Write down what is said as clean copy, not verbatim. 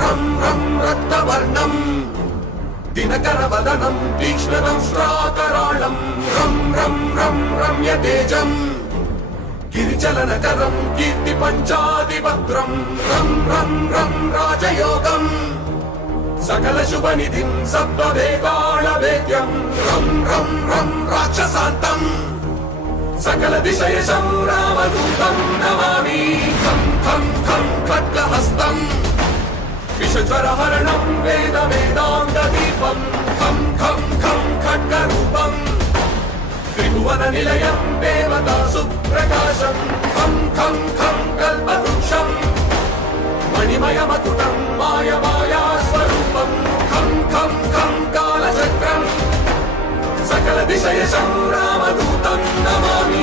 रं रं रक्तवर्णं दिनकरवदनं तीक्ष्णदंष्ट्राकराळं रं रं रं रम्यतेजं गिरिचलनकरं कीर्तिपञ्चादिवक्त्रं रं रं रं राजयोगं सकलशुभनिधिं सप्तवेदालवेद्यं रं रं रं राक्षसान्तं सकलदिशयशं रामदूतं नमामि खं खं खं खड्गहस्तं विषज्वरहरणं वेदवेदाङ्गदीपं खं खं खं खड्गरूपं त्रिभुवननिलयं देवतासुप्रकाशं खं खं खं कल्पवृक्षं मणिमयमकुटं मायमायास्वरूपं खं खं खं कालचक्रं सकलदिशयशं रामदूतं नमामि